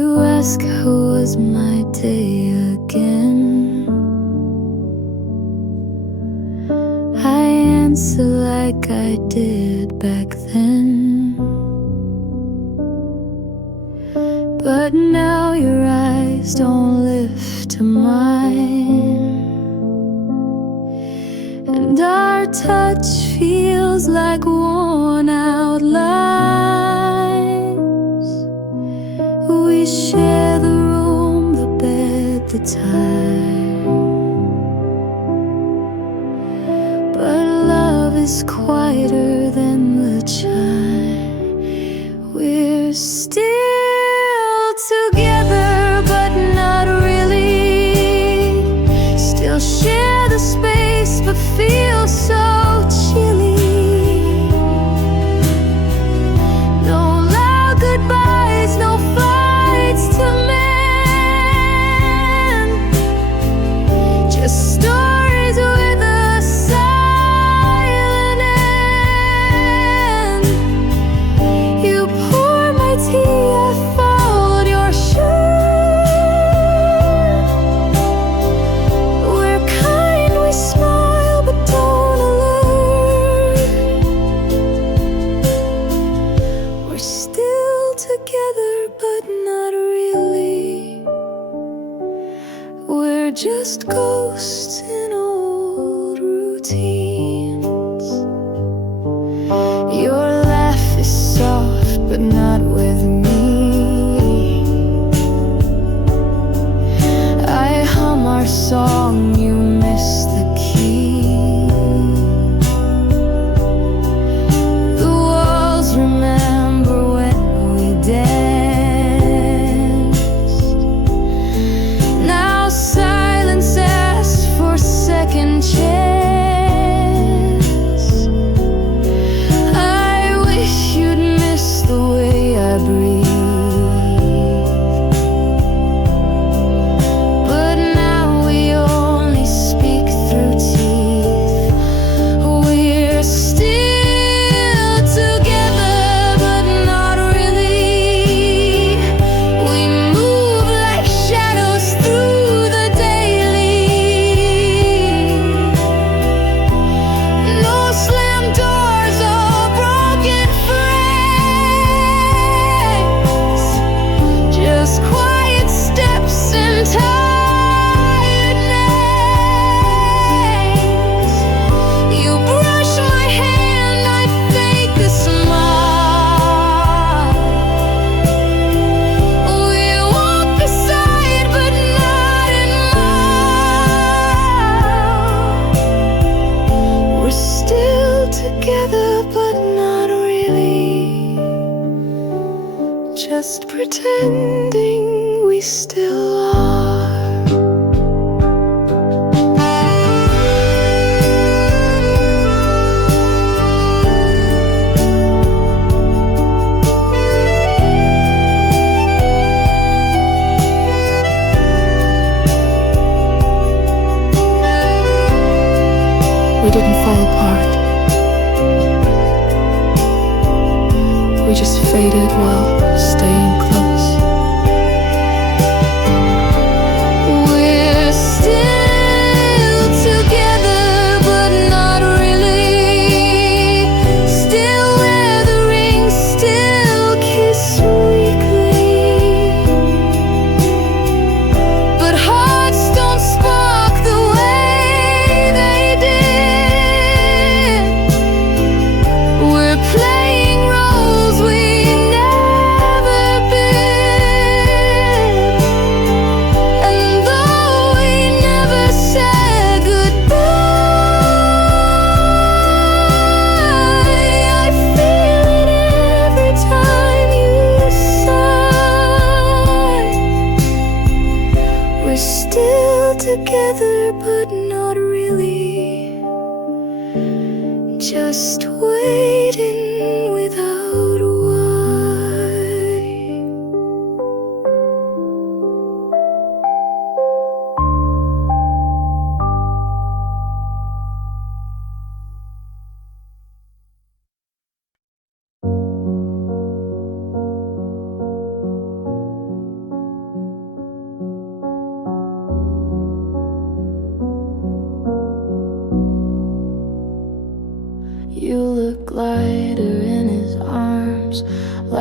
You ask how was my day again. I answer like I did back then. But now your eyes don't lift to mine, and our touch feels like worn out lines. We share the room, the bed, the time, but love is quieter than the chime. We're still together, but not really. Still share the space, but feel so chilly. No loud goodbyes, no fights to mend. Just stories with a silent end. You pour my tea, I followed your shirt. We're kind, we smile, but don't alert. We're still together, but not really. We're just ghosts in old routines. Your laugh is soft, but not with me. I hum our song, you miss the key. The walls remember when we danced. Now silence asks for second chance. I wish you'd miss the way I breathe. But now we only speak through teeth. We're still together, but not really. We move like shadows through the daily. No slam doors or broken frames. Just quiet steps and tired names. You brush my hand, I fake a smile. We walk beside, but not in mine. We're still together, but not really. Just pretending we still are. We didn't fall apart. We just faded while staying close. We're still together, but not really. Still wear the ring, still kiss weekly. But hearts don't spark the way they did. We're playing roles we never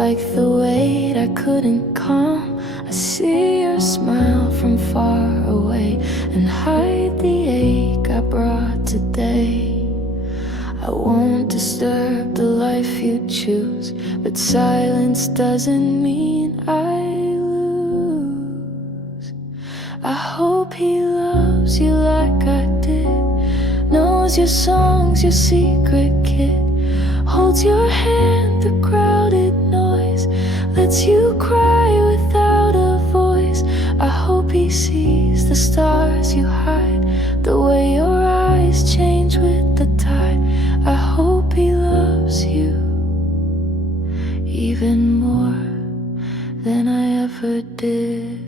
like the weight I couldn't calm. I see your smile from far away and hide the ache I brought today. I won't disturb the life you choose, but silence doesn't mean I lose. I hope he loves you like I did, knows your songs, your secret kid, holds your hand through crowded noise, lets you cry without a voice. I hope he sees the stars you hide, the way your eyes change with the tide. I hope he loves you even more than I ever did.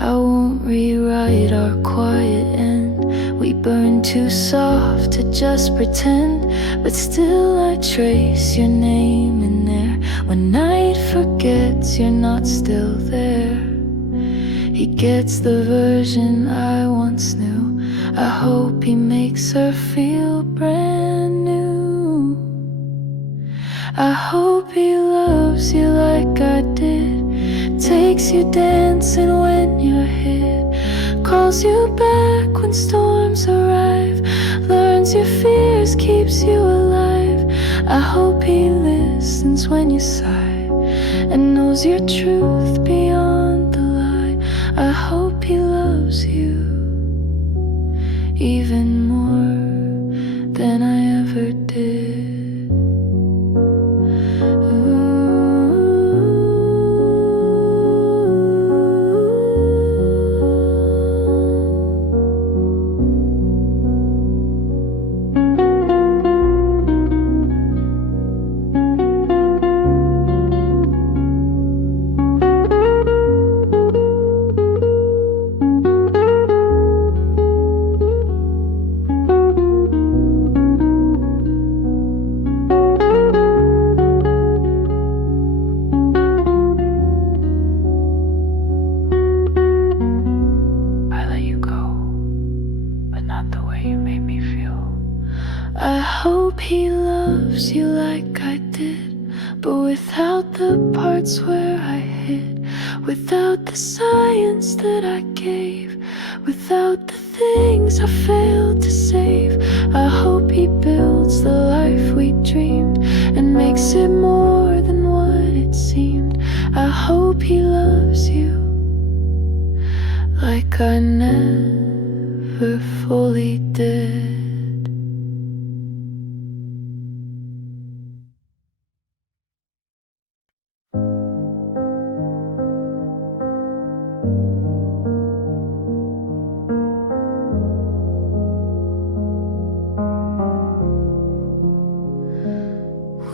I won't rewrite our quiet end. We burn too soft to just pretend, but still I trace your name in there. When night forgets you're not still there, he gets the version I once knew. I hope he makes her feel brand new. I hope he loves you like I did, takes you dancing when you're hid, calls you back when storms arrive, learns your fears, keeps you alive. I hope he listens when you sigh and knows your truth beyond the lie. I hope he loves you even more than I ever did. I hope he loves you like I did, but without the parts where I hid, without the science that I gave, without the things I failed to save. I hope he builds the life we dreamed and makes it more than what it seemed. I hope he loves you like I never fully did.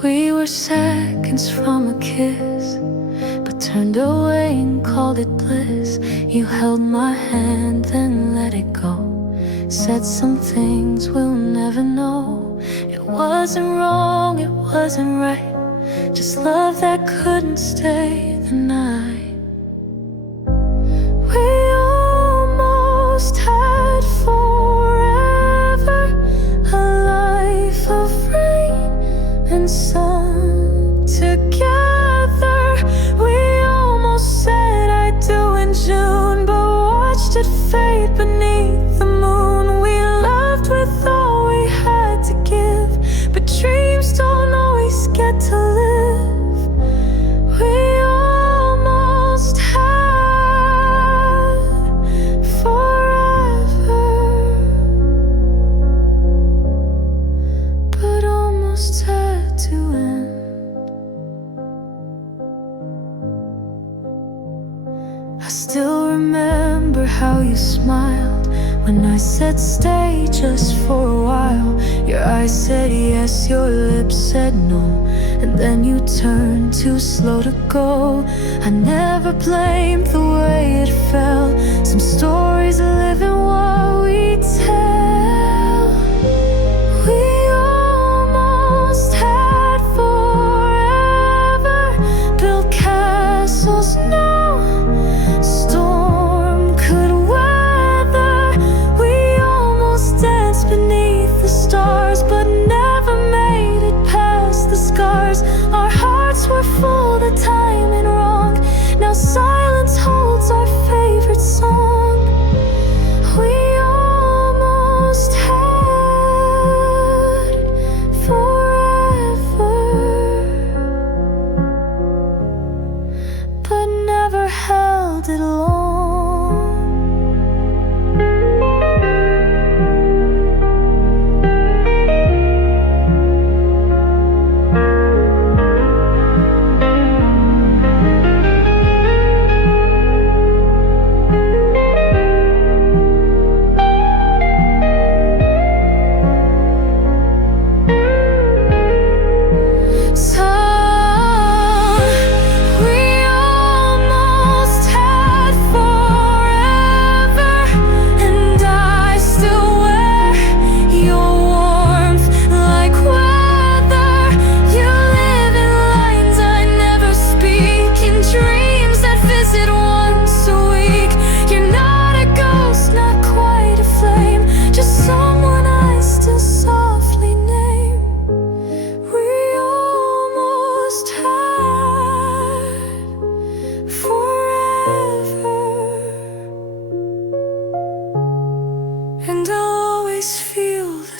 We were seconds from a kiss, but turned away and called it bliss. You held my hand, then let it go. Said some things we'll never know. It wasn't wrong, it wasn't right, just love that couldn't stay the night. We almost had forever, a life of rain and sun together. We almost said I do in June, but watched it fade beneath the moon. We loved with all we had to give, but dreams don't always get to live. We almost had forever, but almost had to end. I still remember how you smiled when I said stay just for a while. Your eyes said yes, your lips said no, and then you turned too slow to go. I never blamed the way it felt. Some stories live in what we tell. We almost had forever, built castles now,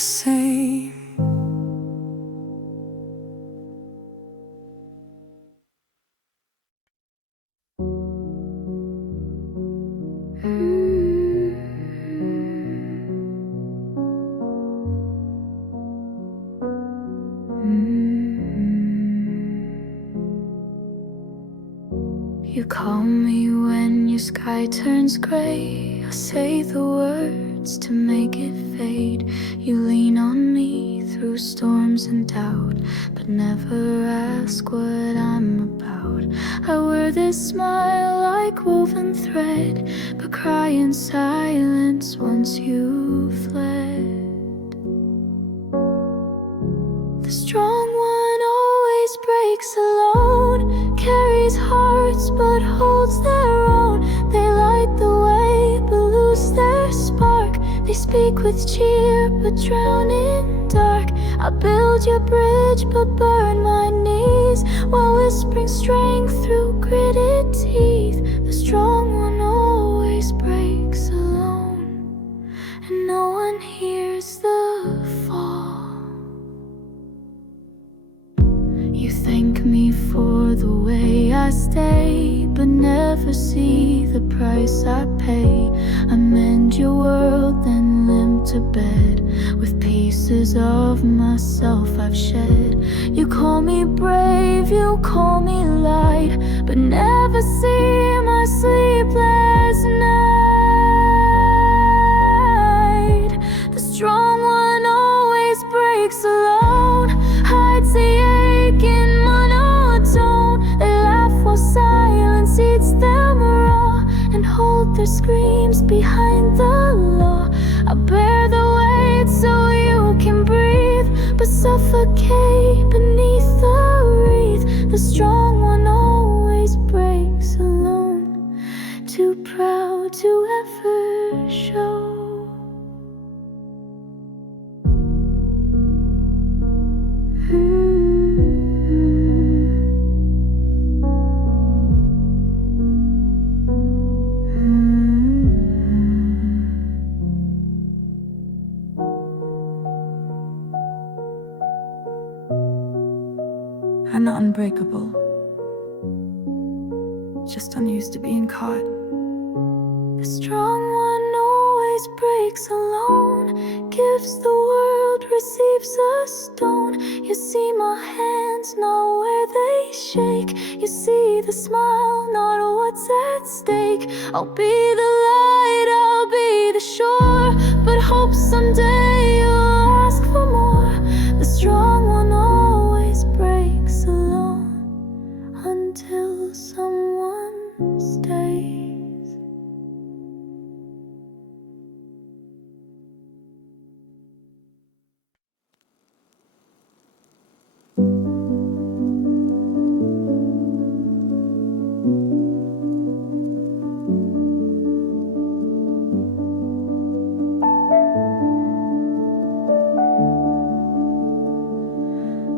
same. You call me when your sky turns gray. I say the words to make it fade. You lean on me through storms and doubt, but never ask what I'm about. I wear this smile like woven thread, but cry in silence once you've fled. The strong one always breaks alone, carries hearts but holds their own. They light the way but lose their spark. They speak with cheer but drown in dark. I build your bridge but burn my knees, while whispering strength through gritted teeth. The strong one always breaks alone, and no one hears the fall. You thank me for the way I stay, but never see the price I pay. I mend your world, then limp to bed with pieces of myself I've shed. You call me brave, you call me light, but never see my sleepless night. The strong one always breaks alone, hides the ache in monotone. They laugh while silence eats them raw, and hold their screams behind the law. I bear the weight so you can breathe, but suffocate beneath the wreath. The strong one always breaks alone, too proud to ever show. I'm not unbreakable, just unused to being caught. The strong one always breaks alone, gives the world, receives a stone. You see my hands, not where they shake. You see the smile, not what's at stake. I'll be the light, I'll be the shore, but hope someday you'll ask for more. The strong one always breaks alone until someone stays.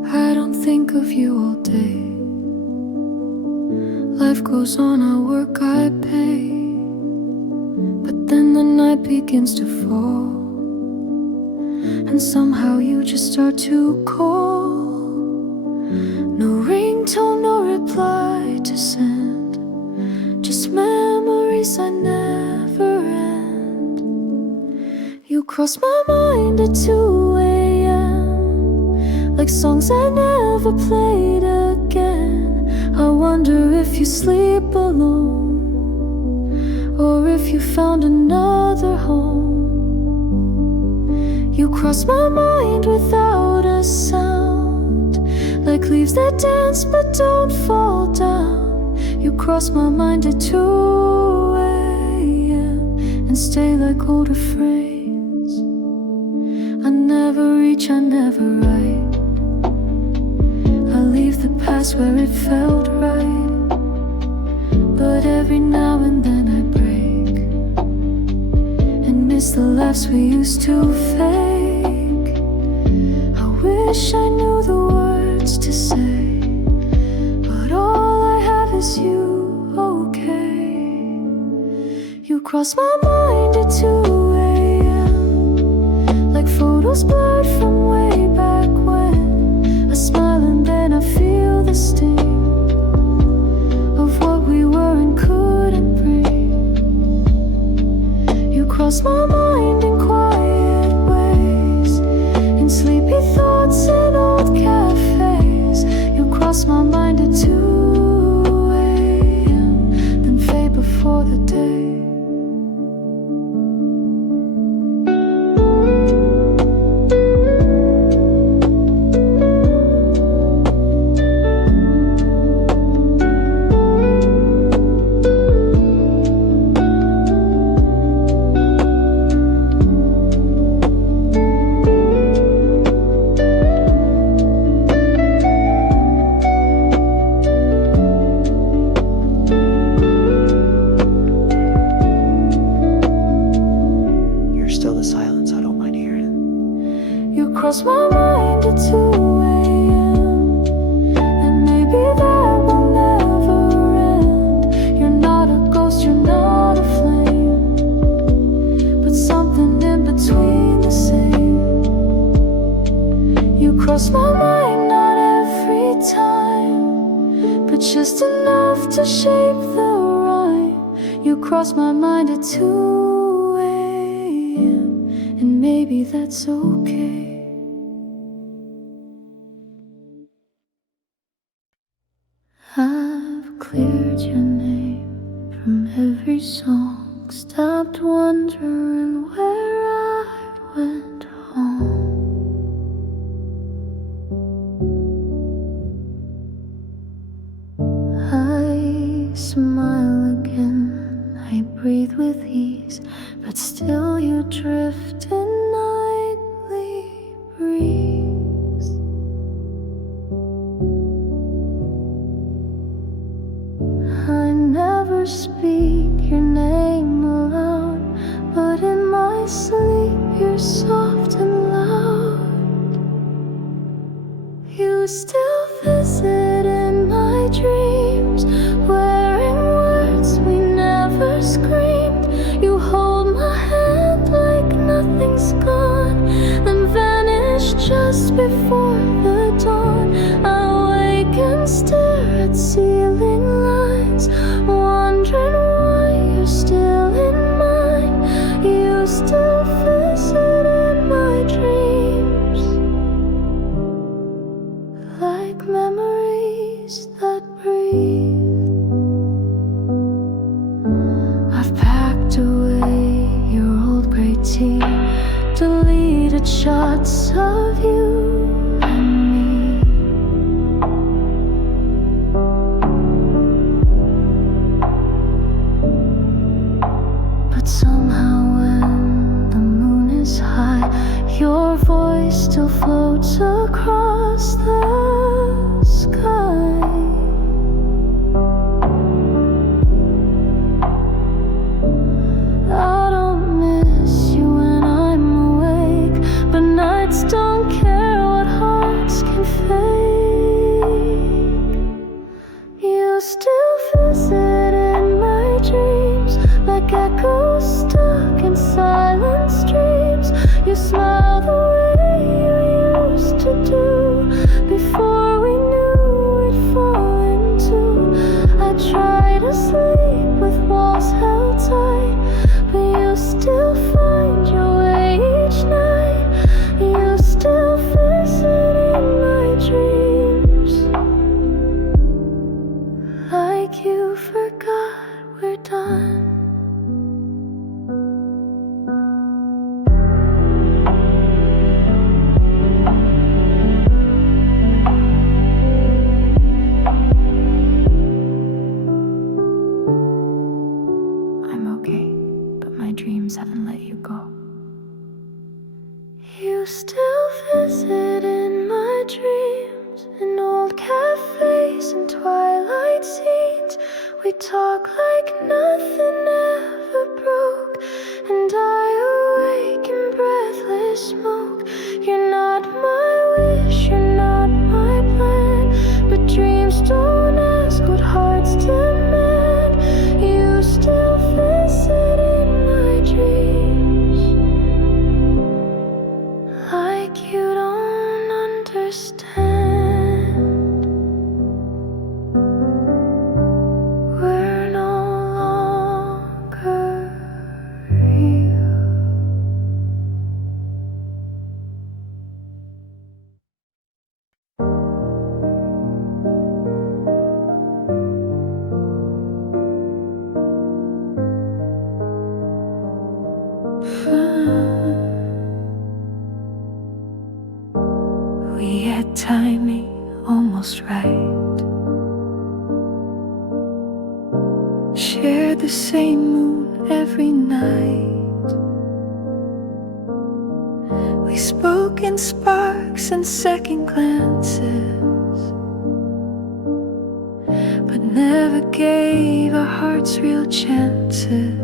I don't think of you all day. Life goes on, I work, I pay. But then the night begins to fall, and somehow you just start to call. No ringtone, no reply to send, just memories I never end. You cross my mind at 2 a.m., like songs I never played again. I wonder if you sleep alone, or if you found another home. You cross my mind without a sound, like leaves that dance but don't fall down. You cross my mind at 2 a.m. and stay like old refrains. I never reach, I never write. I leave the past where it felt right, but every now and then I break and miss the laughs we used to fake. I wish I knew the words to say, but all I have is you, okay. You cross my mind at 2 a.m., like photos blurred cross my mind in quiet ways, in sleepy thoughts in old cafes. You cross my mind at 2 a.m., then fade before the day. Cross my mind at 2 a.m., and maybe that will never end. You're not a ghost, you're not a flame, but something in between the same. You cross my mind not every time, but just enough to shape the rhyme. You cross my mind at 2 a.m., and maybe that's okay. I've cleared your name from every song, stopped wondering where I went home. I smile again, I breathe with ease, but still you drift in nightly breeze. I never speak your name aloud, but in my sleep you're soft and loud. You still visit in my dreams, wearing words we never screamed. You hold my hand like nothing's gone, then vanish just before the dawn. I wake and stare at ceiling lights, wondering why you're still in mine. You still visit in my dreams, like memories that breathe. I've packed away your old gray tea, deleted shots of you and me. But somehow when the moon is high, your voice still floats across the sky. I don't miss you when I'm awake, but nights don't care what hearts can fake. You still visit in my dreams, like echoes stuck in silent streams. You smile the way you used to do, before we knew we'd fall into. I try to sleep with walls held tight, but you still find your way each night. You still visit in my dreams, like you forgot we're done. I'm okay, but my dreams haven't let you go. You still visit in my dreams, in old cafes and twilight scenes. We talk like nothing ever broke, and I awake in breathless smoke. You're not my wish, you're not my plan, but dreams don't ask what hearts demand. You still visit in my dreams, like you don't understand. We're no longer real. timing almost right. Shared the same moon every night. We spoke in sparks and second glances, but never gave our hearts real chances.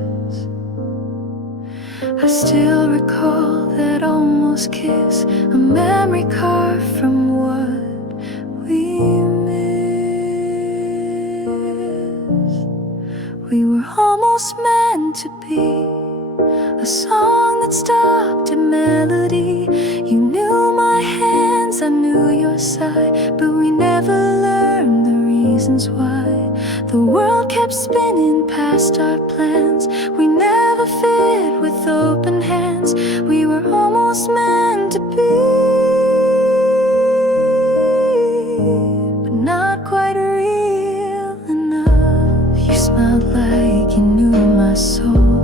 I still recall that almost kiss, a memory carved from what we missed. We were almost meant to be a song that stopped a melody. You knew my hands, I knew your side, but we never learned the reasons why. The world kept spinning past our plans. We never fit with open hands. We were almost meant to be, but not quite real enough. You smelled like you knew my soul,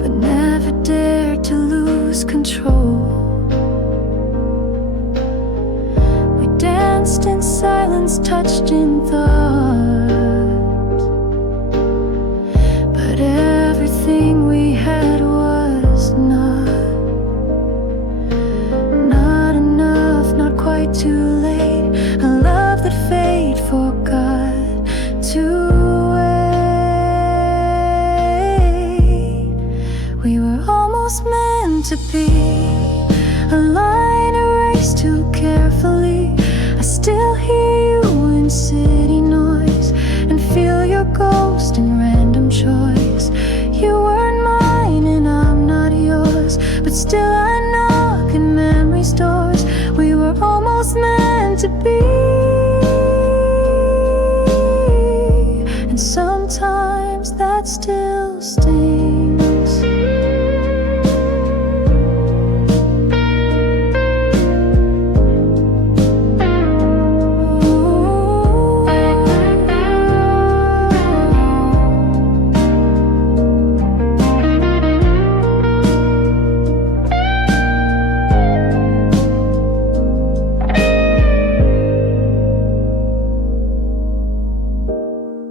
but never dared to lose control. We danced in silence, touched in thought, but everything we had was not enough, not quite too late. A love that fate forgot to wait. We were almost meant to be a line erased too carefully. I still hear you in city noise and feel your ghost in random choice. You weren't mine and I'm not yours, but still I knock in memory's doors. We were almost meant to be, and sometimes that still stings.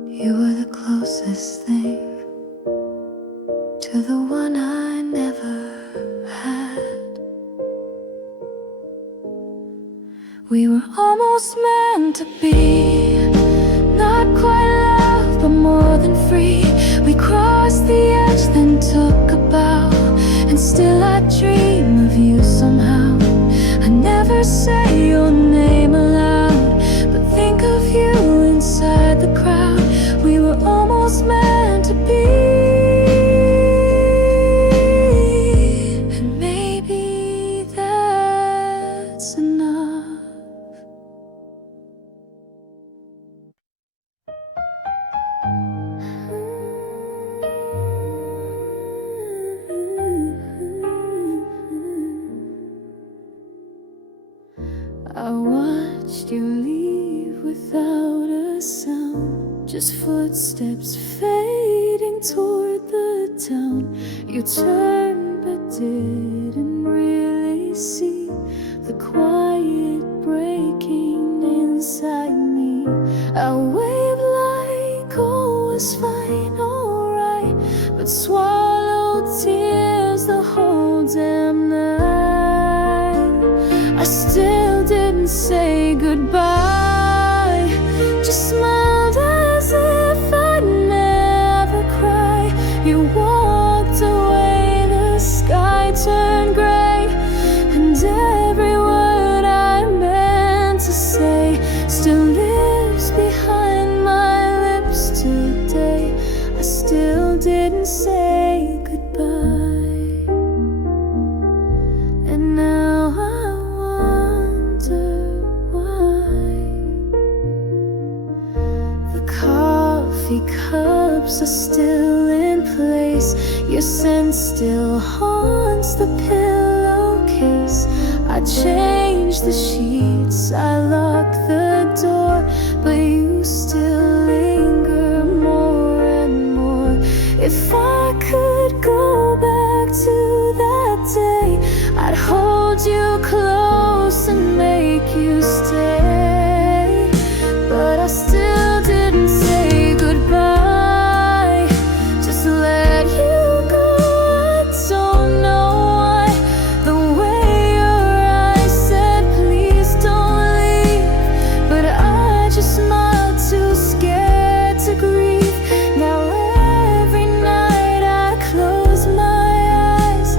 You were the closest thing to the one I never had. We were almost meant to be, not quite love, but more than free. We crossed the edge, then took a bow, and still I dream of you somehow. I never say your name aloud, but think of you inside the crowd. We were almost meant to be, and maybe that's enough. I watched you leave without a sound, just footsteps fading toward the town. You turned but didn't really see the quiet breaking inside me. I waved like all was fine, alright, but swallowed tears the whole damn night. I still didn't say goodbye, just smiled as if I'd never cry. You walked away, the sky turned gray, and every word I meant to say still lives behind my lips today. I still didn't say goodbye, and now I wonder why. The coffee cups are still in place, your scent still haunts the pillowcase. I changed the sheets, I locked the door, but you still linger more and more. If I could go back to that day, I'd hold hold you close and make you stay, but I still didn't say goodbye. Just let you go. I don't know why. The way your eyes said please don't leave, but I just smiled, too scared to grieve. Now every night I close my eyes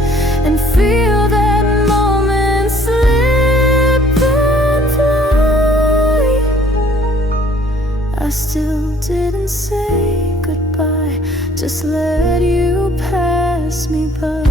and feel that moment slip and fly. I still didn't say goodbye, just let you pass me by.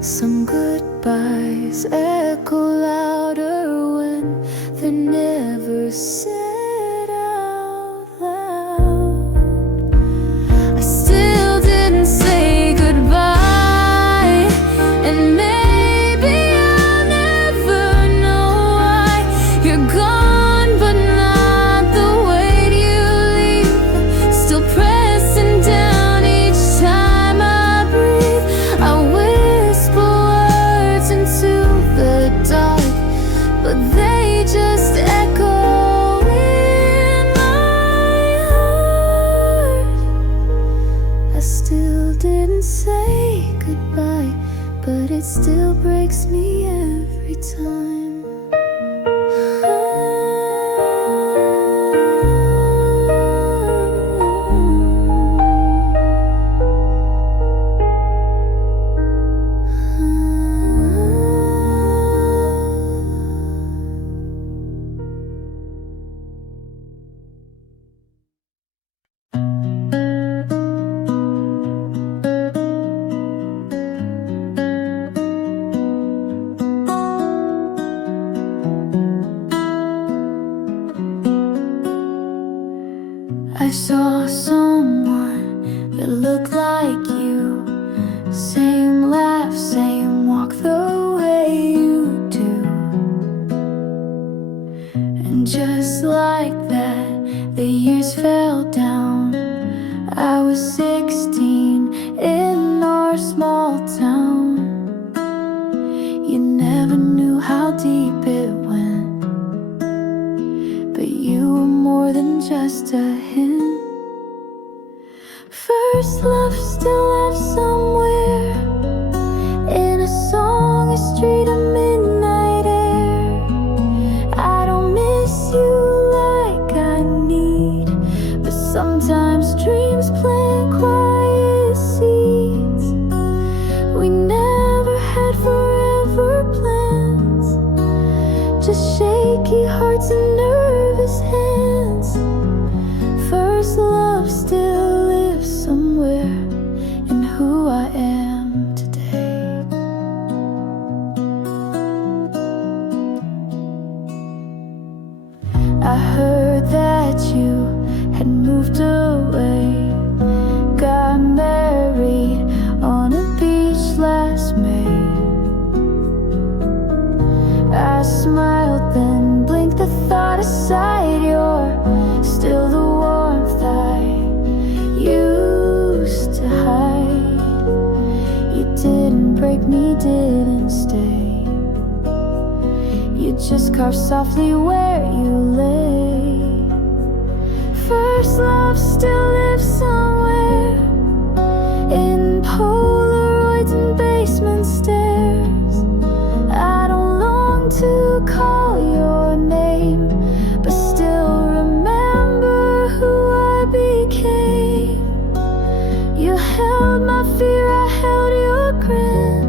Some goodbyes echo louder when they're never said out loud. I still didn't say goodbye, and maybe I'll never know why. You're gone, but not the way you leave. Still pressing down each time I breathe. I whisper words into the dark, but they just echo in my heart. I still didn't say goodbye, but it still breaks me every time. I saw someone that looked like you. Same laugh, same walk, the way you do. And just like that, the years fell down. I was 16 in our small town. You never knew how deep it went, but you were more than just a hint. First love still lives somewhere in a song, a street, a midnight air. I don't miss you like I need, but sometimes dreams plant quiet seeds. We never had forever plans, just shaky hearts and nervous hands. First love still lives somewhere in who I am today. I heard that you had moved away, got married on a beach last May. I smiled, then blinked the thought aside. You're still the warmth I used to hide. You didn't break me, didn't stay. You just carved softly where you lay. First love still lives somewhere in Polaroids and basement stairs. I don't long to call your name, but still remember who I became. You held my fear, I held your grin.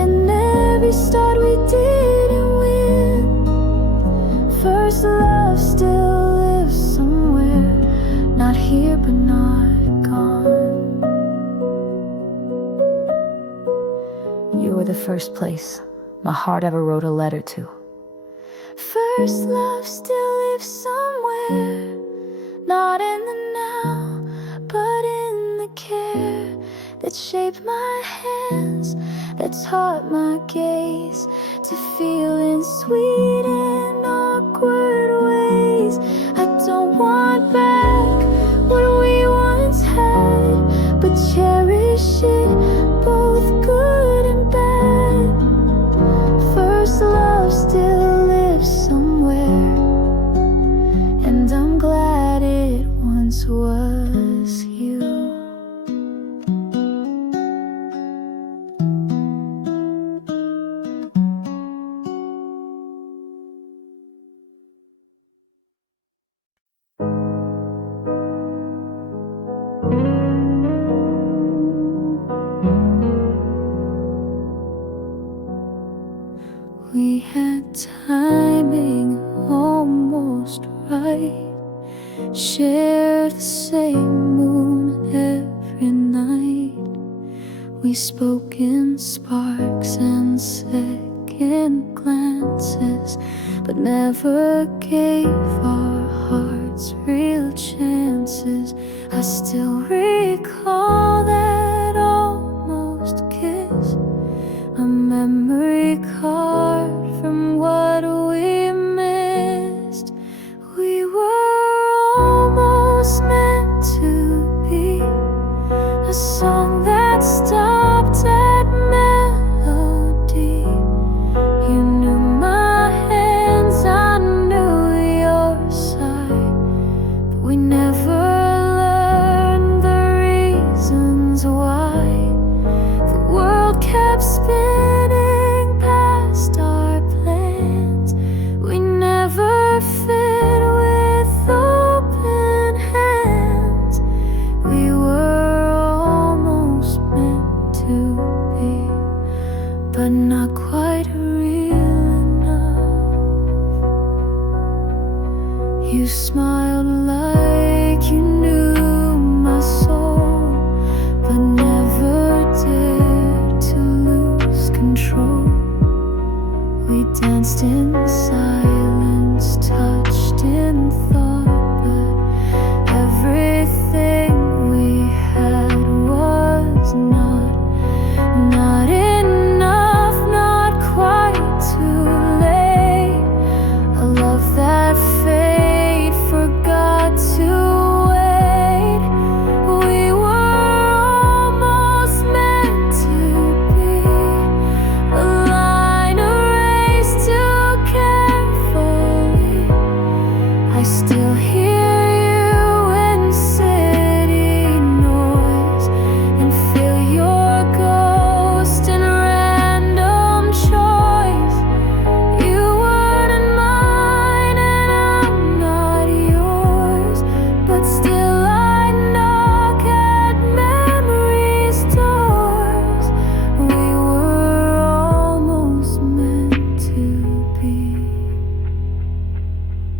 In every start we didn't win. First first place my heart ever wrote a letter to. First love still lives somewhere, not in the now, but in the care that shaped my hands, that taught my gaze to feel in sweet and awkward ways. I don't want back what we once had, but cherish it, both good and bad. First love still lives somewhere, and I'm glad it once was you. We had timing almost right, shared the same moon every night. We spoke in sparks and second glances, but never gave our hearts real chances. I still recall that almost kiss, a memory card from what we missed. We were almost meant to be a song that stopped at melody. You knew my hands, I knew your side, but we never learned the reasons why. The world kept spinning past our plans. We never fit with open hands. We were almost meant to be, but not quite real enough. You smiled like you knew my soul, but never dared to lose control. We danced in silence, touched in thought, but everything we had was not enough, not quite too late. A love that fate forgot to wait. We were almost meant to be a line erased too carefully. I still hear you in city noise, and feel your ghost in random choice. You weren't mine and I'm not yours, but still I knock at memory's doors. We were almost meant to be,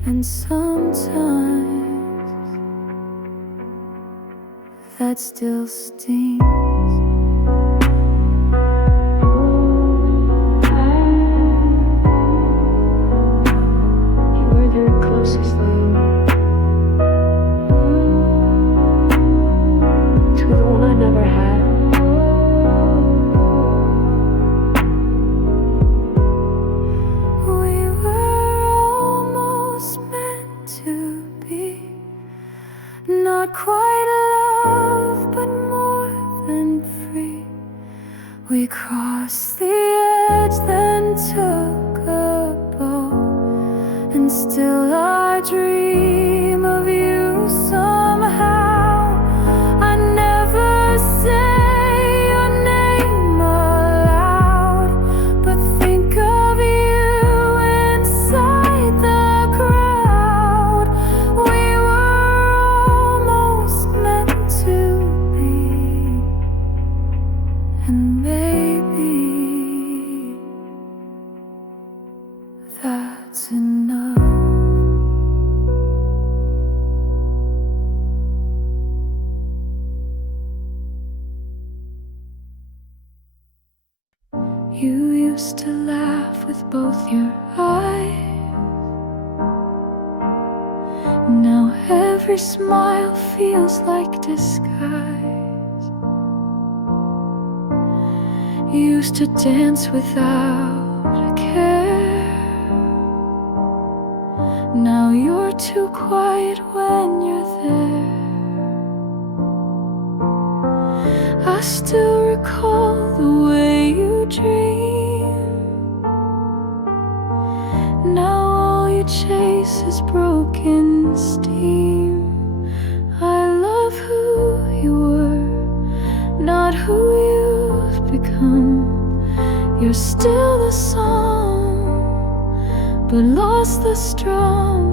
and sometimes that still stings. You were the closest thing to the one I never had. We were almost meant to be, not quite love, but more than free. We crossed the edge, then took a bow, and still I dream of you somehow. I never say your name aloud, but think of you inside the crowd. We were almost meant to be, and maybe that's enough. You used to laugh with both your eyes. Now every smile feels like disguise. You used to dance without a care. Now you're too quiet when you're there. I still recall the way you dream. Now all you chase is broken steam. I love who you were, not who you've become. You're still the song, but lost the strum.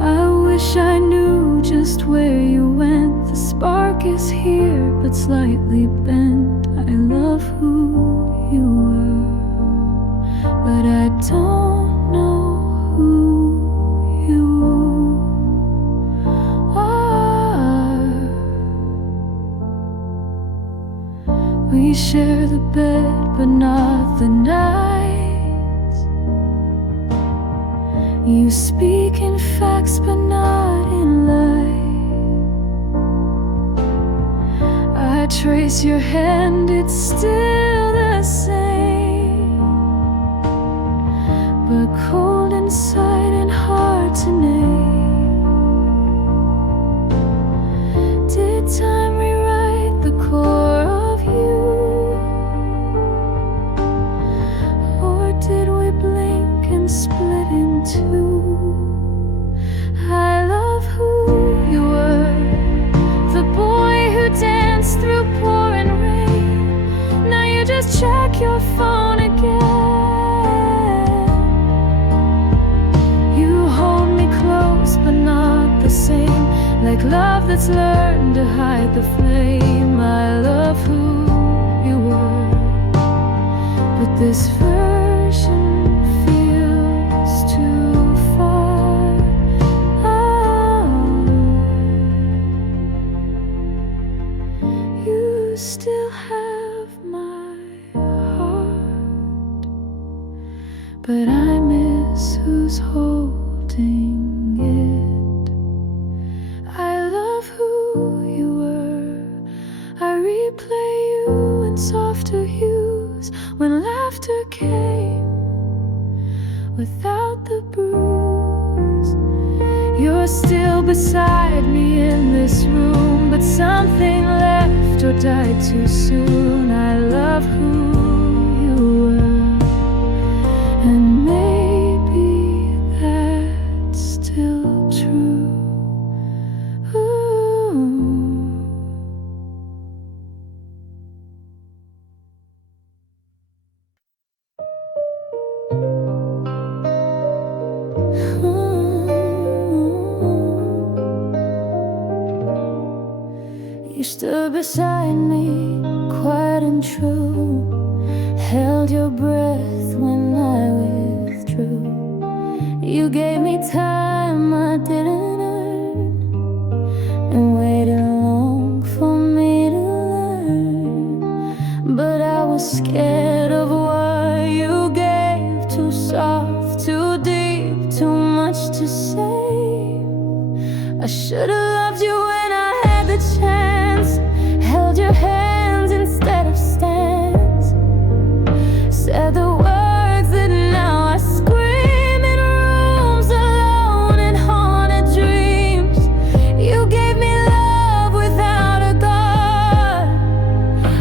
I wish I knew just where you went. The spark is here, but slightly bent. I love who you were, but I don't know who you are. We share the bed, but not the nights. You speak in facts, but not in lies. I trace your hand, it's still the same, but cold inside and hard to name. Did time rewrite the core of you? Or did we blink and split in two? I love who you were, the boy who danced through pouring rain. Now you just check your phone again. You hold me close but not the same, like love that's learned to hide the flame. I love who you were, but this version feels too far out. You still have my heart, but I miss who's holding it. I love who you were. I replay you in softer hues, when laughter came without the bruise. You're still beside me in this room, but something left or died too soon. I love who you were, and maybe that's still true. Ooh. You stood beside me, quiet and true, held your breath when I withdrew. You gave me time I didn't earn, and waited long for me to learn. But I was scared of what you gave, too soft, too deep, too much to say. I should've loved you when I had the chance, held your hands instead of stands, said the words that now I scream in rooms alone and haunted dreams. You gave me love without a God.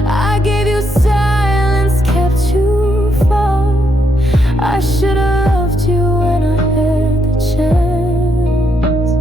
I gave you silence, kept you from. I should've loved you when I had the chance,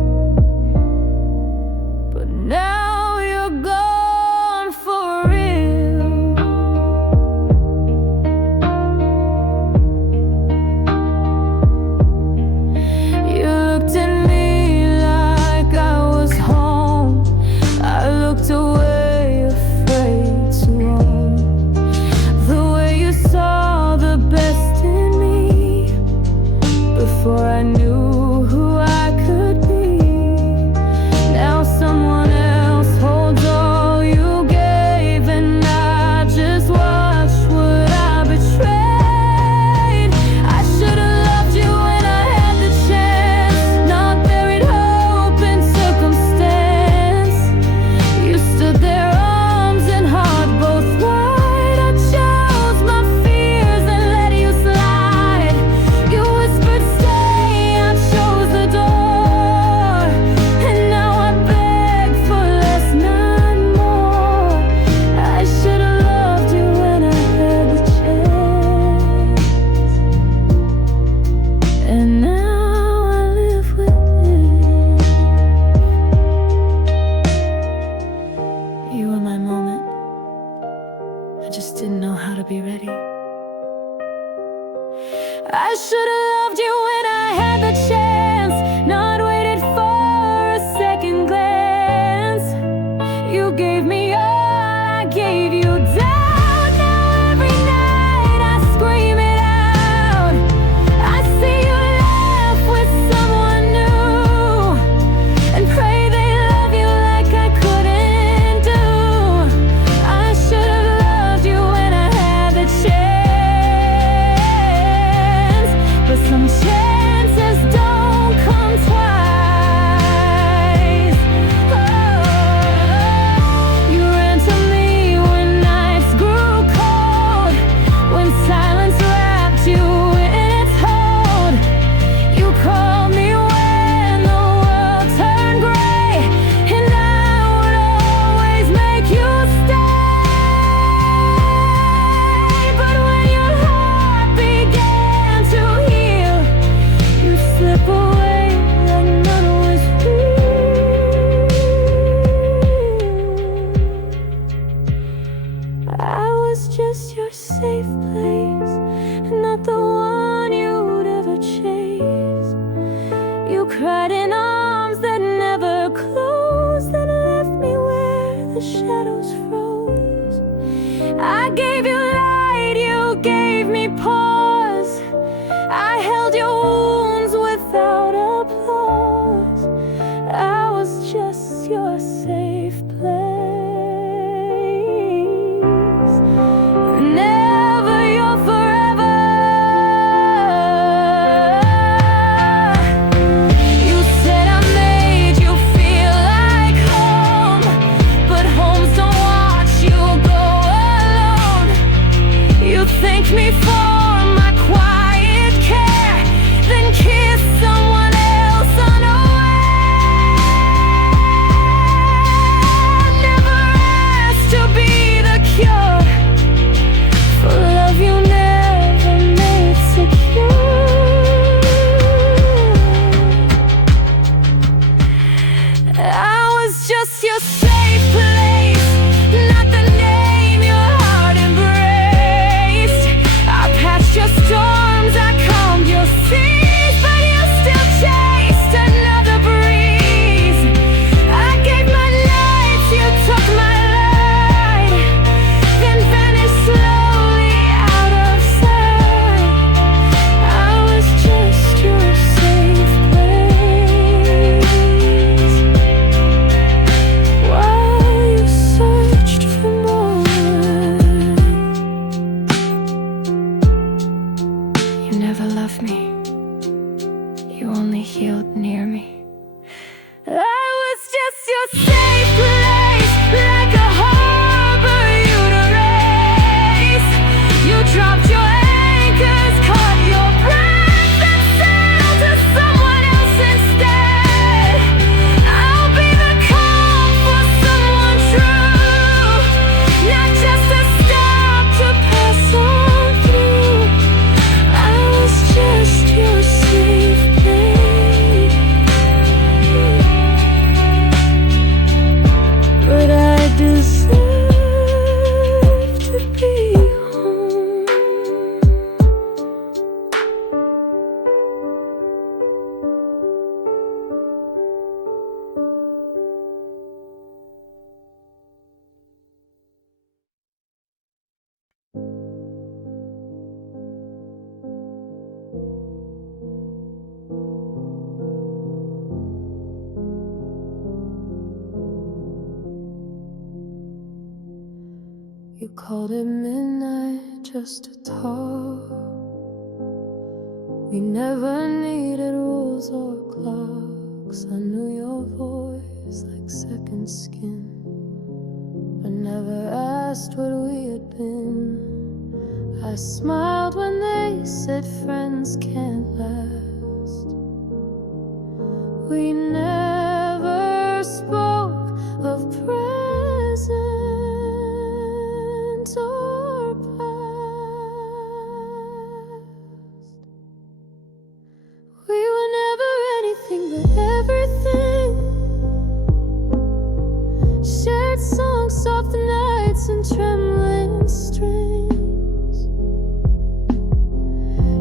I was just your safe place, not the name your heart embraced. I passed your storms, I calmed your seas, but you still chased another breeze. I gave my nights, you took my light, then vanished slowly out of sight. I was just your safe place while you searched for more. You never loved me, you only healed near me. I was just your safe place, like a harbor you'd erase. You dropped your anchors, caught your breath, and sailed to someone else instead. I'll be the calm for someone true, not just a stop to pass on through. I was just your safe place, but I deserve to be home. You called at midnight just to talk. We never needed rules or clocks. I knew your voice like second skin, but never asked what we had been. I smiled when they said friends can't last. We never spoke of present or past. We were never anything but everything. Shared songs, soft nights, and trembling strings.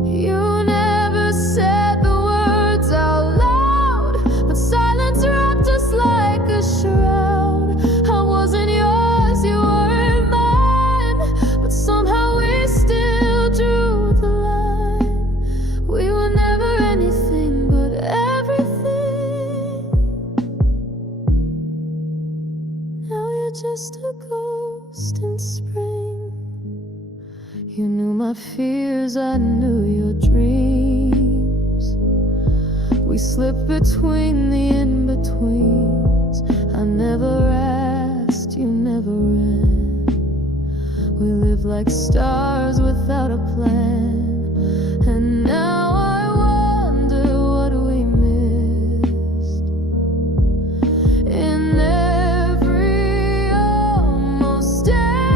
You never said the words out loud, but silence wrapped us like a shroud. I wasn't yours, you weren't mine, but somehow we still drew the line. We were never anything but everything. Now you're just a ghost in spring. You knew my fears, I knew your dreams. We slipped between the in-betweens. I never asked, you never ran. We lived like stars without a plan. And now I wonder what we missed. In every, almost every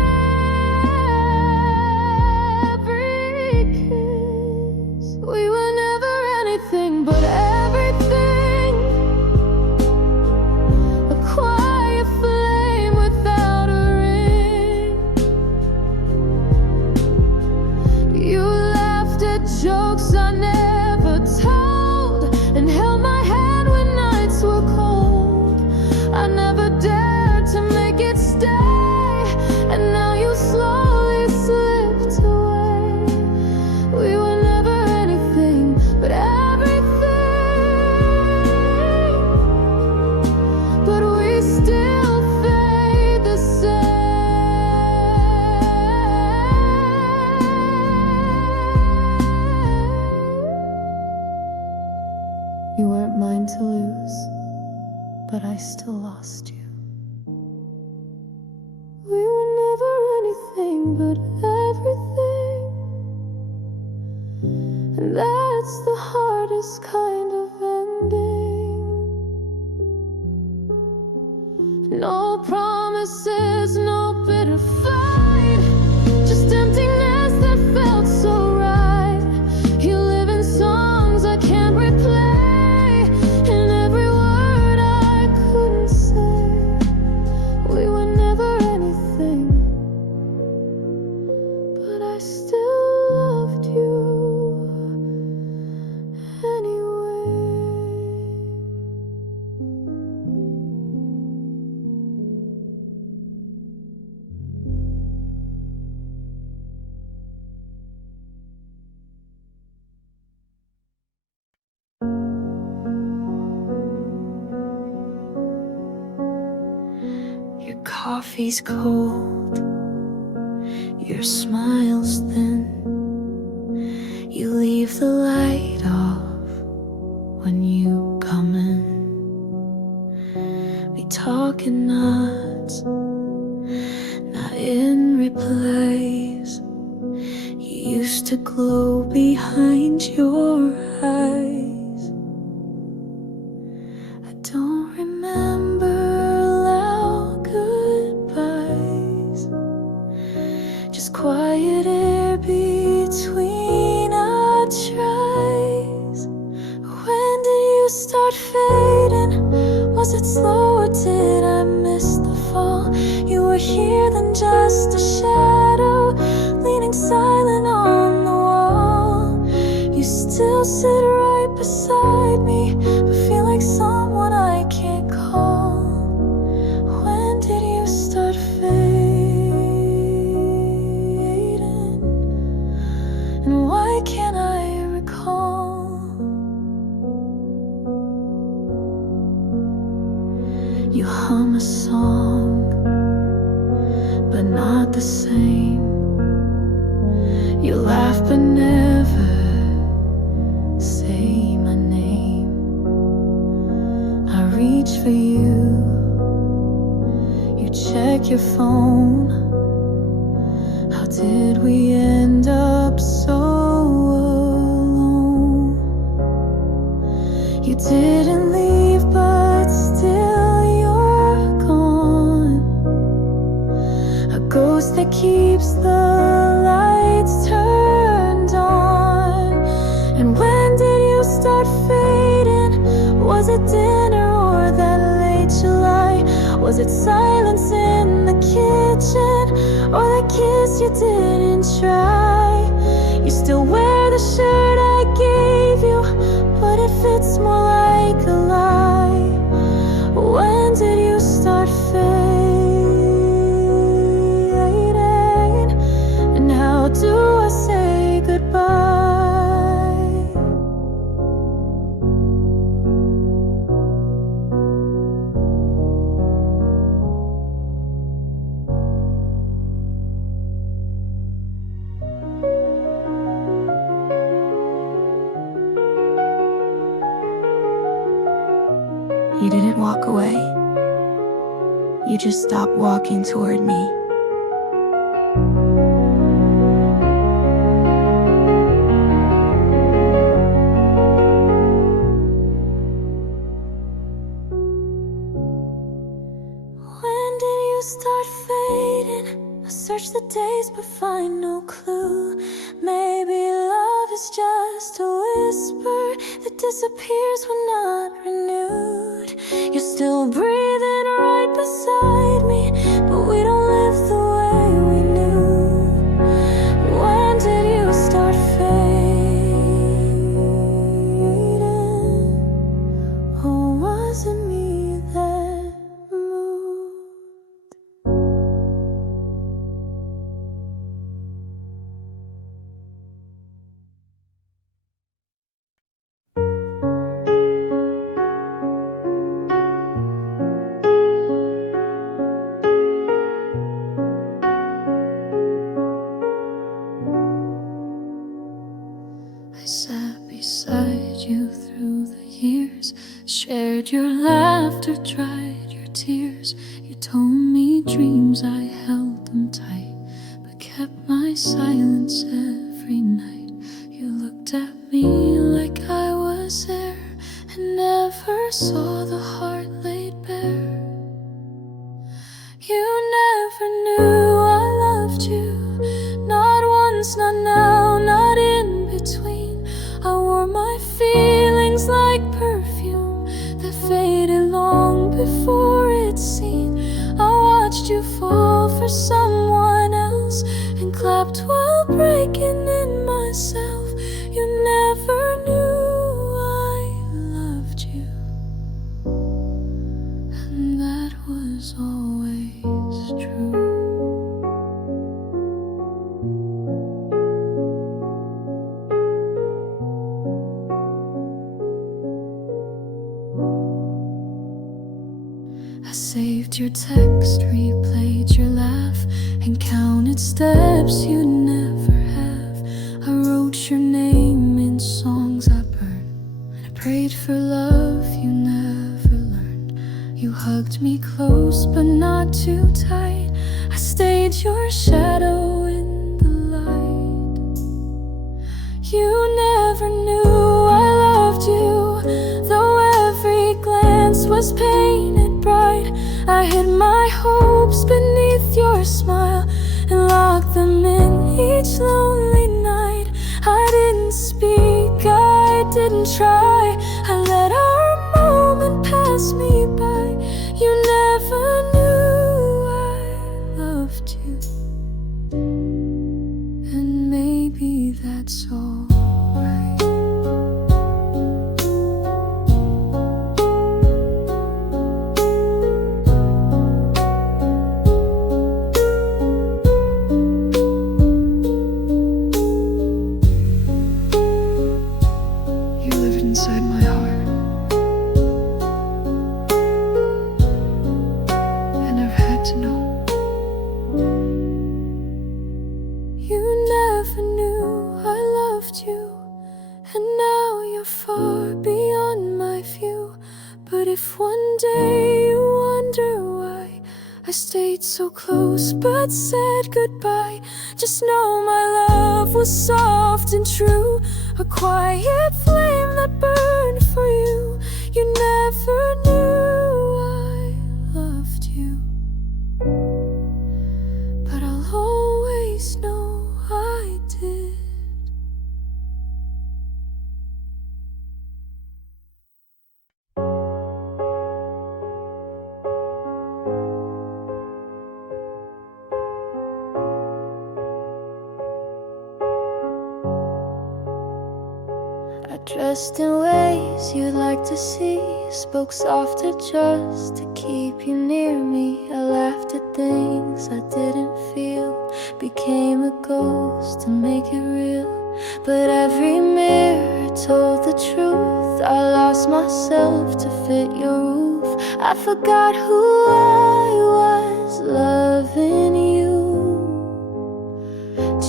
kiss, we were never anything but everything. A quiet flame without a ring. You laughed at jokes I never told, and held my hand when nights were cold. I never dared to make it stay, and now you slowly slipped away. We were never anything but everything, but we still fade the same. You weren't mine to lose, but I still lost you. We were never anything but everything, and that's the hardest kind of ending. No promises, no bitter fight, just emptiness that felt so right. You live in songs I can't replay, in every word I couldn't coffee's cold, your smile's thin. You leave the light off when you come in. We talking knots, not in replies. You used to glow behind your eyes. I don't remember loud goodbyes, just quiet air between our tries. When did you start fading? Was it slow or did I miss the fall? You were here then just a shadow, leaning silent on the wall. You still sit right beside me, but feel like someone I can't call. When did you start fading? And why can't I recall? You hum a song, but not the same. You laugh but never say my name. I reach for you, you check your phone. How did we end up so alone? You didn't leave, but still you're gone. A ghost that keeps the lights turned on. And when did you start fading? Was it dinner or that late July? Was it silence in the kitchen or that kiss you didn't try? You still wear the shirt I gave you, but it fits more like a lie. When did you start fading? And how do I say goodbye? You didn't walk away. You just stopped walking toward me. When did you start fading? I search the days but find no clue. Maybe love is just a whisper that disappears when not renewed. You're still breathing right beside me, but we don't live the way we knew. When did you start fading? Or was it me that moved? I sat beside you through the years, shared your laughter, dried your tears. You told me dreams, I held them tight, but kept my silence every night. You looked at me like I was there and never saw the heart laid bare. You never knew I loved you, not once, not now, not in between. I wore my feelings like perfume that faded long before it's seen. I watched you fall for someone else and clapped while breaking in myself. You never knew I loved you, and that was always true. I saved your text, replayed your laugh, and counted steps you never have. I wrote your name in songs I burned, and I prayed for love you never learned. You hugged me close but not too tight. I stayed your shadow in the light. You never knew I loved you, though every glance was painted bright. I hid my hopes beneath your smile and locked them in each lonely night. I didn't speak, I didn't try. I let our moment pass me by. You never knew I loved you, and maybe that's all right. You lived inside my heart, and I've had to know. You never knew I loved you, and now you're far beyond my view. But if one day you wonder why I stayed so close but said goodbye, just know my love was soft and true, a quiet flame that burned for you. You never knew I loved you, but I'll always know I did. I dressed in ways you'd like to see, spoke softer just to keep you near me. I laughed at things I didn't feel, became a ghost to make it real. But every mirror told the truth. I lost myself to fit your roof. I forgot who I was, loving you.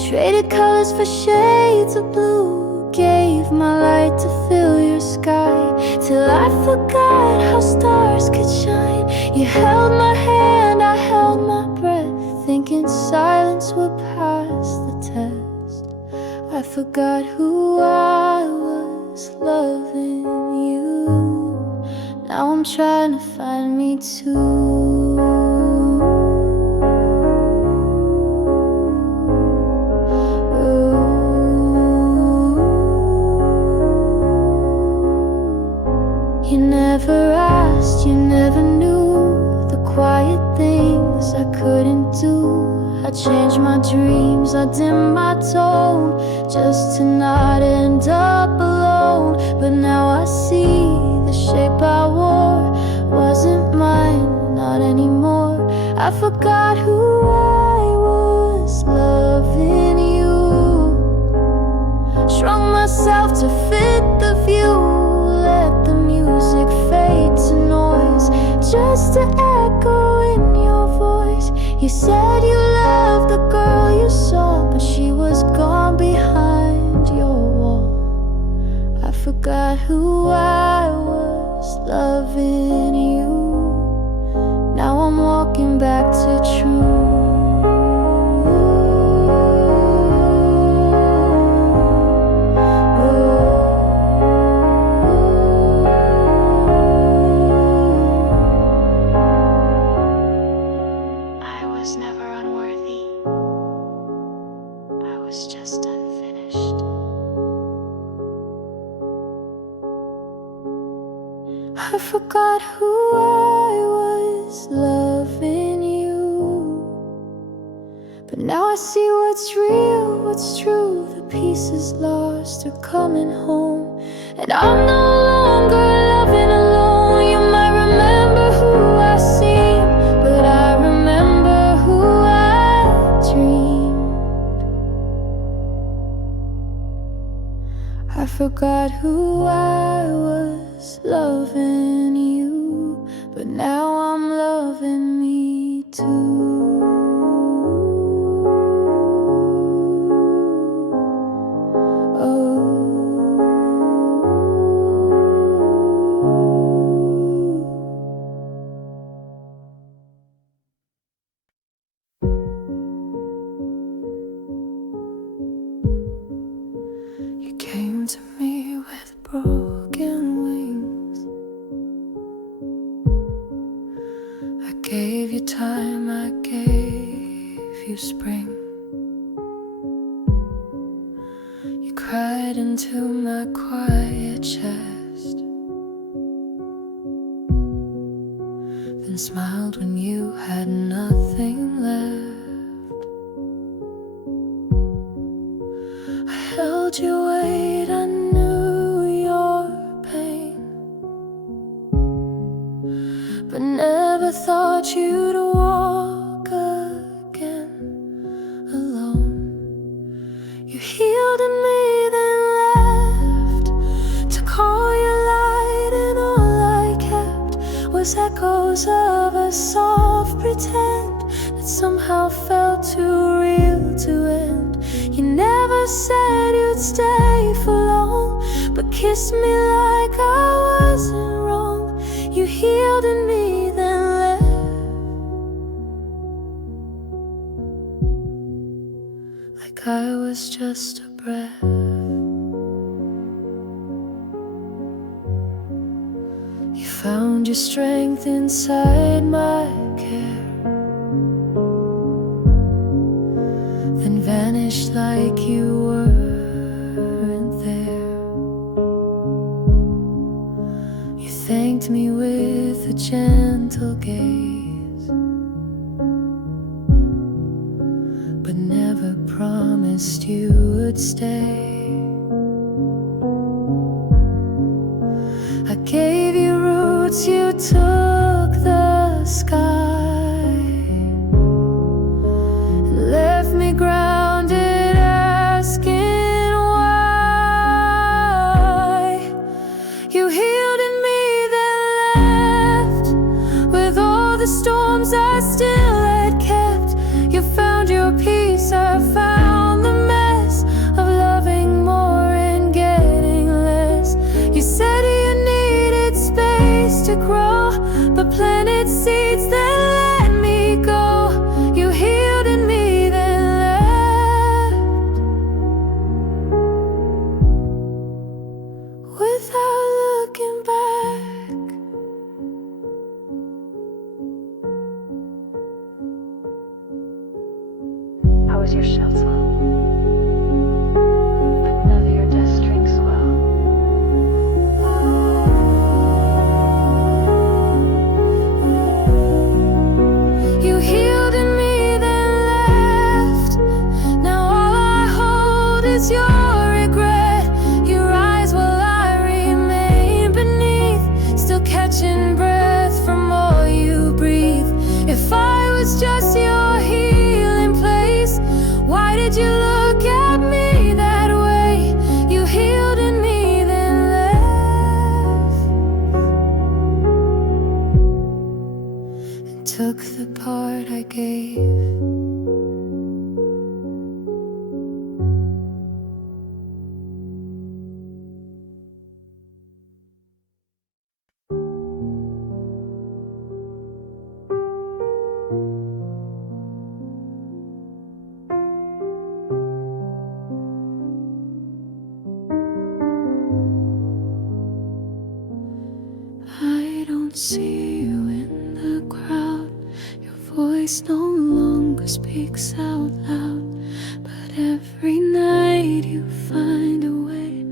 Traded colors for shades of blue, gave my light to fill your sky, till I forgot how stars could shine. You held my hand, I held my breath, thinking silence would pass the test. I forgot who I was, loving you. Now I'm trying to find me too. You never asked, you never knew the quiet things I couldn't do. I changed my dreams, I dimmed my tone, just to not end up alone. But now I see the shape I wore wasn't mine, not anymore. I forgot who I was, loving you. Shrunk myself to fit the view, let the music fade to noise, just to echo in your voice. You said you loved the girl you saw, but she was gone behind your wall. I forgot who I was, loving you. Now I'm walking back to truth. I forgot who I was, loving you. But now I see what's real, what's true. The pieces lost are coming home, and I'm no longer loving alone. You might remember who I seem, but I remember who I dreamed. I forgot who I was, loving you, but now I'm loving You came to me with broken wings. I gave you time, I gave you spring. You cried into my quiet chest, then smiled when you had nothing left. I held your weight, I knew your pain, but never thought you'd walk again alone. You healed in me, then left, took all your light, and all I kept was echoes of a soft pretend that somehow felt too real to end. You never said you'd stay for long, but kissed me like I wasn't wrong. You healed in me, then left, like I was just a breath. You found your strength inside my care, then vanished like you weren't there. You thanked me with a gentle gaze, but never promised you would stay. I gave you roots, you took the sky, and left me grounded, asking why. You healed in me, then left, with all the storms I still had kept. You found your peace, I found the mess of loving more and getting less. You said you needed space to grow, but planted seeds that let me go. You healed in me, then left, without looking back. I was your shelter, but never your death string swell. You healed in me, then left. Now all I hold is your regret. You rise while I remain beneath, still catching breath from all you breathe. If I was just your healing place, why did you look at me that way? You healed in me, then left, and took the part I gave. I don't see you in the crowd. Your voice no longer speaks out loud, but every night you find a way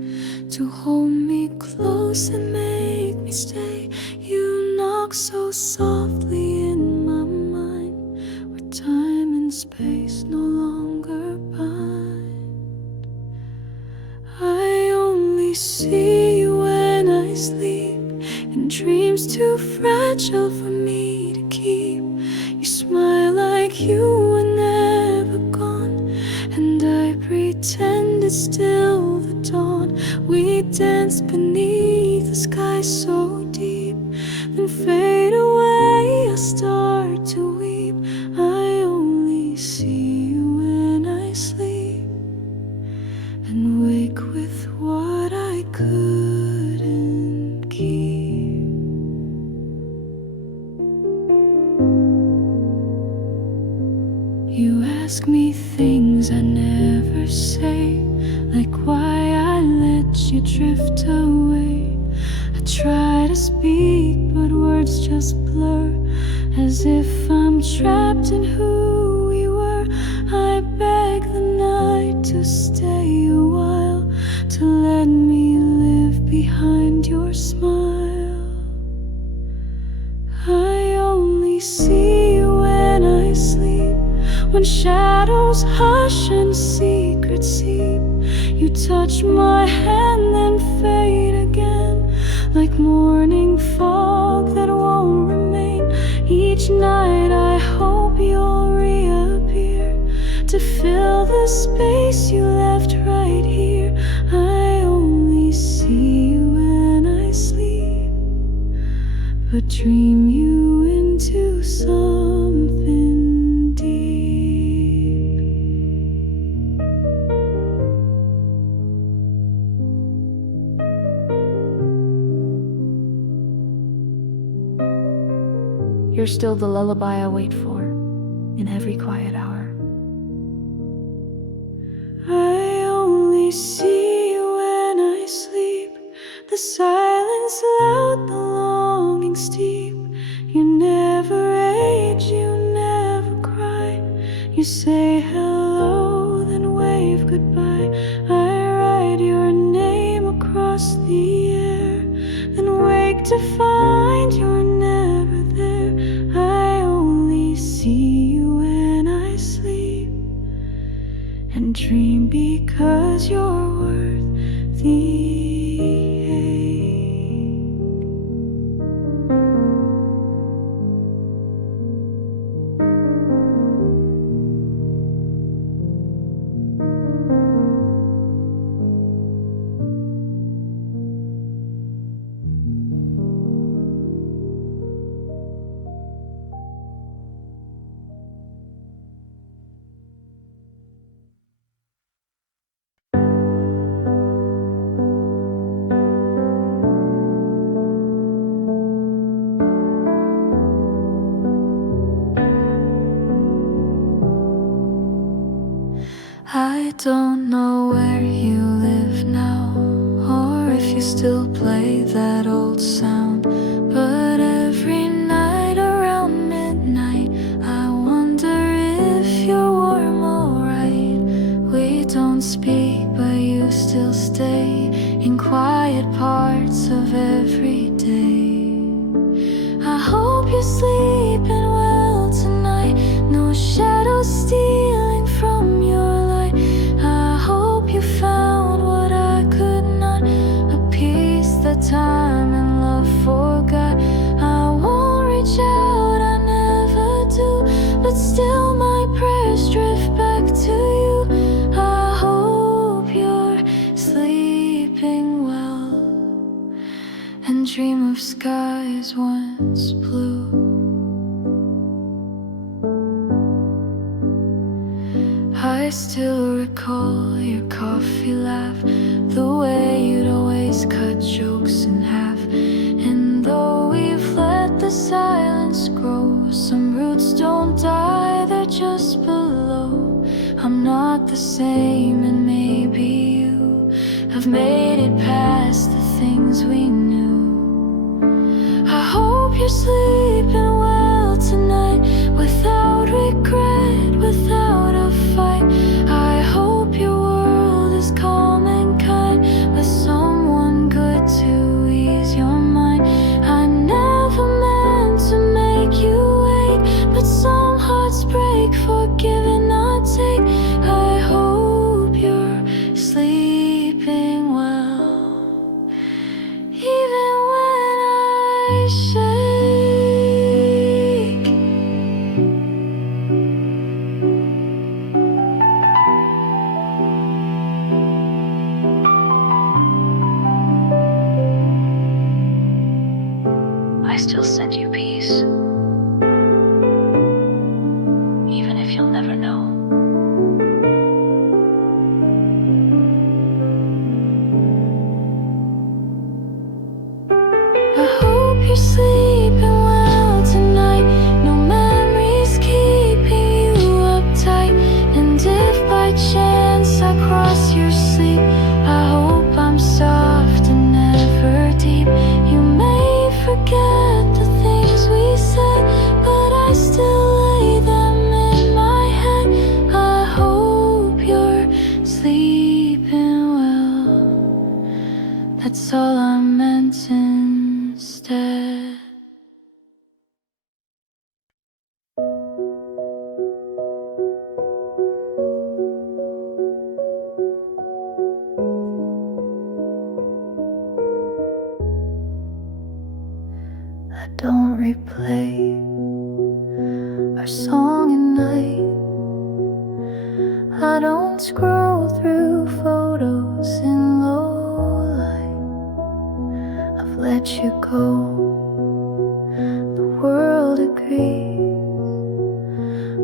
to hold me close and make me stay. You knock so softly in my mind, where time and space no longer bind. I only see you when I sleep, and dreams too fragile for me to keep. You smile like you were never gone, and I pretend it's still the dawn. We dance beneath the sky so deep, then fade away. I start to weep. ask me things I never say, like why I let you drift away. I try to speak, but words just blur, as if I'm trapped in who we were. I beg the night to stay a while, to let me live behind your smile. I only see you when I sleep, when shadows hush and secrets seep. You touch my hand then fade again, like morning fog that won't remain. Each night I hope you'll reappear, to fill the space you left right here. I only see you when I sleep, but dream you into something deep. You're still the lullaby I wait for in every quiet hour. I only see you when I sleep, the silence loud, the longing steep. You never age, you never cry. You say hello, then wave goodbye. I write your name across the air, then wake to find you're never there. I only see you when I sleep, and dream because you're worth the I don't know where you live now, or if you still play that old sound, but every night around midnight I wonder if you're warm alright. We don't speak, but you still stay in quiet parts of every day. I hope you're sleeping well tonight, no shadows stealing from your light. I hope you found what I could not, a peace that time and love forgot. I won't reach out, I never do, but still my prayers drift back to you. I hope you're sleeping well, and dream of skies once blue. I still recall your coffee laugh, the way you'd always cut jokes in half. And though we've let the silence grow, some roots don't die, they're just below. I'm not the same, and maybe you have made it past the things we knew. I hope you're sleeping well tonight, without regret, without a fight. I hope your world is calm and kind, with someone good to ease your mind. I never meant to make you wait, but some hearts break for give and not take. I hope you're sleeping well, even when I shake. our song at night. I don't scroll through photos in low light. I've let you go, the world agrees,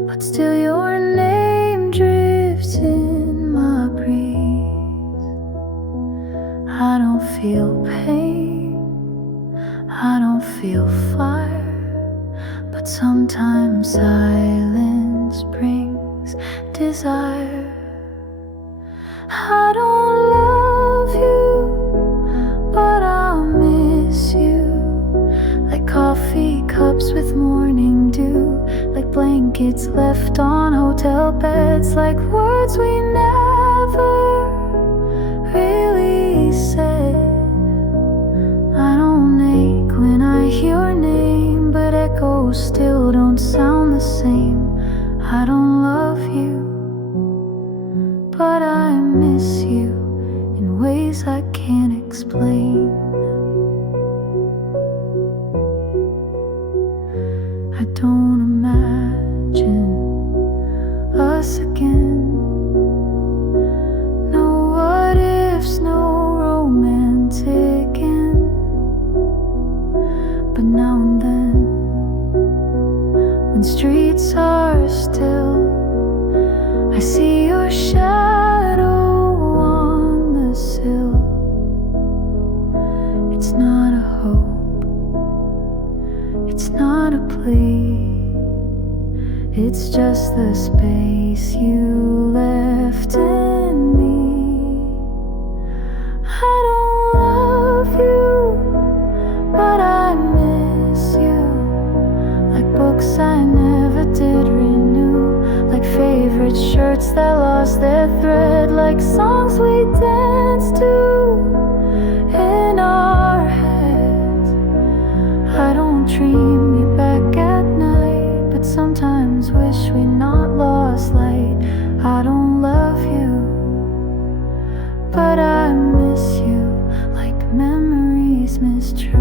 but still your name drifts in my breeze. I don't feel pain, I don't feel fire, but sometimes silence brings desire. I don't love you, but I'll miss you, like coffee cups with morning dew, like blankets left on hotel beds, like words we never really said. I don't ache when I hear your name, but echoes still don't sound the same. I don't love you, but I miss you in ways I can't explain. I don't imagine us again. No what ifs, no romantic end. But now and then, when streets are still, I see your shadow on the sill. It's not a hope, it's not a plea, it's just the space you left in me. I don't love you, but I miss you, like books I never did renew, like favorite shirts that lost their thread, like songs we danced to in our heads. I don't dream you back at night, but sometimes wish we'd not lost light. I don't love you, but I miss you, like memories miss truth.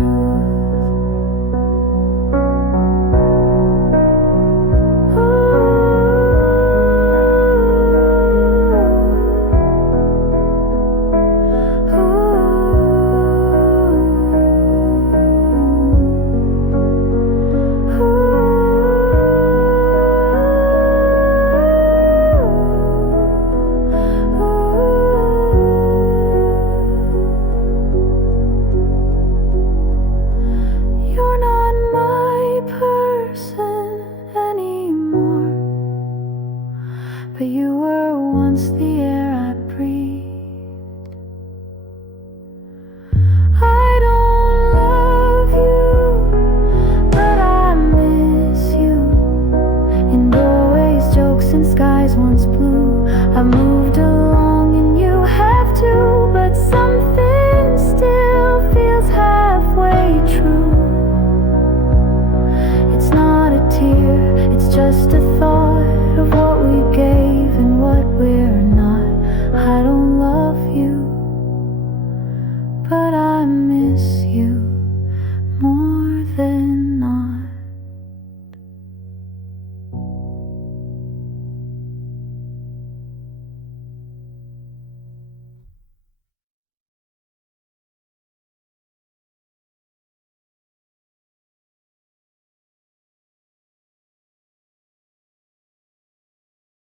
But you were once the air I breathed. I don't love you, but I miss you, in doorways, jokes and skies once blue. I've moved along and you have too, but something still feels halfway true. It's not a tear, it's just a thought